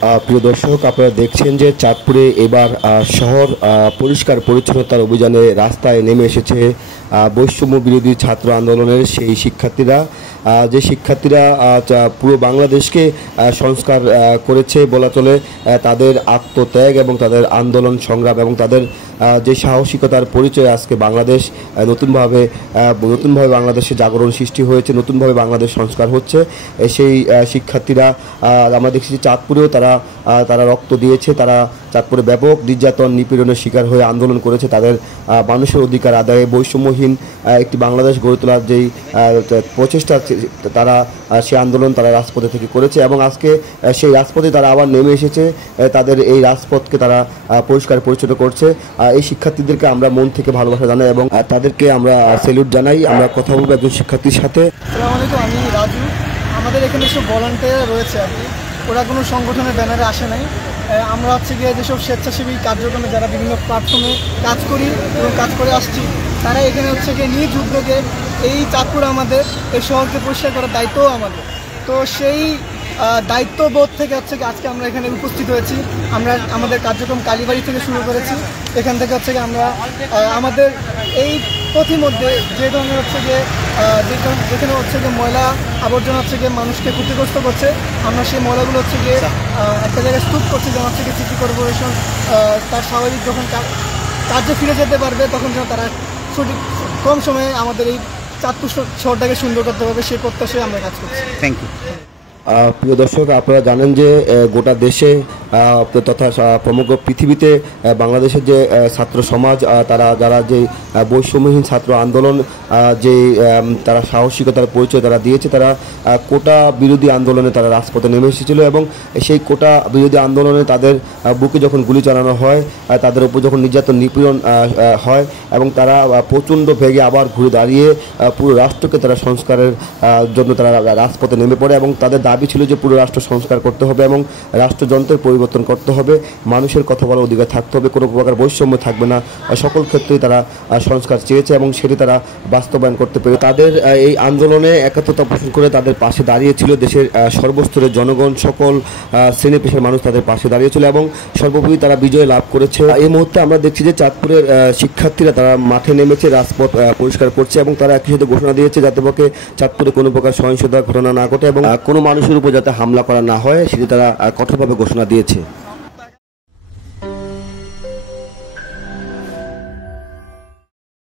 প্রিয় দর্শক, আপনারা দেখছেন যে চাঁদপুরে এবার শহর পরিষ্কার পরিচ্ছন্নতার অভিযানে রাস্তায় নেমে এসেছে বৈষম্য বিরোধী ছাত্র আন্দোলনের সেই শিক্ষার্থীরা। যে শিক্ষার্থীরা পুরো বাংলাদেশকে সংস্কার করেছে বলা চলে। তাদের আত্মত্যাগ এবং তাদের আন্দোলন সংগ্রাম এবং তাদের যে সাহসিকতার পরিচয় আজকে বাংলাদেশ নতুনভাবে বাংলাদেশে জাগরণ সৃষ্টি হয়েছে, নতুনভাবে বাংলাদেশ সংস্কার হচ্ছে। সেই শিক্ষার্থীরা আমরা দেখছি চাঁদপুরেও তারা রক্ত দিয়েছে। তারা চাঁদপুরে ব্যাপক নির্যাতন নিপীড়নের শিকার হয়ে আন্দোলন করেছে তাদের মানুষের অধিকার আদায়ে, বৈষম্যহীন একটি বাংলাদেশ গড়ে তোলার যেই প্রচেষ্টা তারা সেই আন্দোলন তারা রাজপথে থেকে করেছে এবং আজকে সেই রাজপথে তারা আবার নেমে এসেছে। তাদের এই রাজপথকে তারা পরিষ্কার পরিচ্ছন্ন করছে। এই শিক্ষার্থীদেরকে আমরা মন থেকে ভালোবাসা জানাই এবং তাদেরকে আমরা স্যালুট জানাই। আমরা কথা বলবো একজন শিক্ষার্থীর সাথে। আসসালামু আলাইকুম, আমি রাজু। আমাদের এখানে সব ভলান্টিয়ার রয়েছে আর কি, ওরা কোনো সংগঠনের ব্যানারে আসে নাই। আমরা গিয়ে যেসব স্বেচ্ছাসেবী কার্যক্রমে যারা বিভিন্ন প্ল্যাটফর্মে কাজ করি এবং কাজ করে আসছি, তারা এখানে গিয়ে নিজ উদ্যোগে এই চাঁদপুর আমাদের এই শহরকে পরিষ্কার করার দায়িত্বও আমাদের। তো সেই দায়িত্ববোধ থেকে আজকে আমরা এখানে উপস্থিত হয়েছি। আমরা আমাদের কার্যক্রম কালীবাড়ি থেকে শুরু করেছি। এখান থেকে আমরা আমাদের এই পথিমধ্যে যে ধরনের যেখানে ময়লা আবর্জনা গিয়ে মানুষকে ক্ষতিগ্রস্ত করছে, আমরা সেই ময়লাগুলো গিয়ে একটা জায়গায় স্তূপ করছি, যেমন সিটি কর্পোরেশন তার স্বাভাবিক যখন কার্যে ফিরে যেতে পারবে তখন যেন তারা সঠিক কম সময়ে আমাদের এই চাঁদপুর শহরটাকে সুন্দর করতে পারবে, সেই প্রত্যাশায় আমরা কাজ করছি। Thank you. প্রিয় দর্শক, আপনারা জানেন যে গোটা দেশে তথা সমগ্র পৃথিবীতে বাংলাদেশের যে ছাত্র সমাজ যারা যে বৈষম্যহীন ছাত্র আন্দোলন যে তারা সাহসিকতার পরিচয় তারা দিয়েছে, তারা কোটা বিরোধী আন্দোলনে তারা রাজপথে নেমে এসেছিল এবং সেই কোটা বিরোধী আন্দোলনে তাদের বুকে যখন গুলি চালানো হয়, তাদের উপর যখন নির্যাতন নিপীড়ন হয় এবং তারা প্রচণ্ড বেগে আবার ঘুরে দাঁড়িয়ে পুরো রাষ্ট্রকে তারা সংস্কারের জন্য তারা রাজপথে নেমে পড়ে এবং তাদের দাবি ছিল যে পুরো রাষ্ট্র সংস্কার করতে হবে এবং রাষ্ট্রযন্ত্রের পরিবর্তন করতে হবে, মানুষের কথা বলার অধিকার থাকতে হবে, কোনো প্রকার বৈষম্য থাকবে না। সকল ক্ষেত্রেই তারা সংস্কার চেয়েছে এবং সেটি তারা বাস্তবায়ন করতে পেরে তাদের এই আন্দোলনে একাত্মতা পোষণ করে তাদের পাশে দাঁড়িয়েছিল দেশের সর্বস্তরের জনগণ, সকল শ্রেণী পেশার মানুষ তাদের পাশে দাঁড়িয়েছিল এবং সর্বোপরি তারা বিজয় লাভ করেছে। এই মুহূর্তে আমরা দেখছি যে চাঁদপুরের শিক্ষার্থীরা তারা মাঠে নেমেছে, রাজপথ পরিষ্কার করছে এবং তারা একই সাথে ঘোষণা দিয়েছে যাতে পক্ষে চাঁদপুরে কোনো প্রকার সহিংসতার ঘটনা না ঘটে এবং কোনো মানুষের উপর যাতে হামলা করা না হয়, সেটি তারা কঠোরভাবে ঘোষণা দিয়েছে।